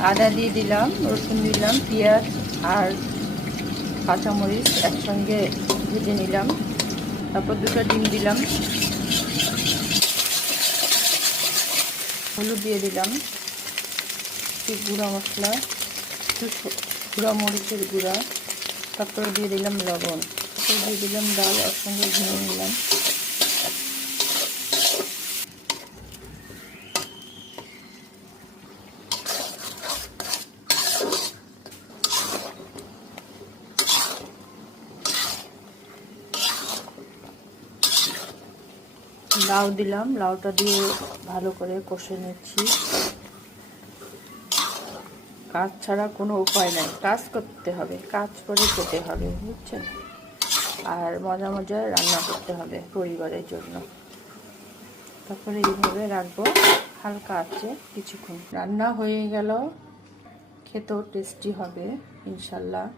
আদা দিয়ে দিলাম, রসুন দিলাম, পেঁয়াজ আর কাঁচামরিচ একসঙ্গে ভেজে নিলাম। তারপর দুটো ডিম দিলাম। হলুদ দিয়ে দিলাম। গুঁড়া মশলা গুঁড়া মরিচের গুঁড়া। তারপরে দিয়ে দিলাম লবণ। দিয়ে দিলাম ডাল, একসঙ্গে ভেঙে নিলাম। লাউ দিলাম। লাউটা দিয়ে ভালো করে কষে নিচ্ছি। কাজ ছাড়া কোনো উপায় নাই। কাজ করতে হবে। কাজ করে খেতে হবে, বুঝছেন? আর মজা মজা রান্না করতে হবে পরিবারের জন্য। তারপরে এইভাবে রাখব। হালকা আছে কিছুক্ষণ। রান্না হয়ে গেল। খেতেও টেস্টি হবে, ইনশাল্লাহ।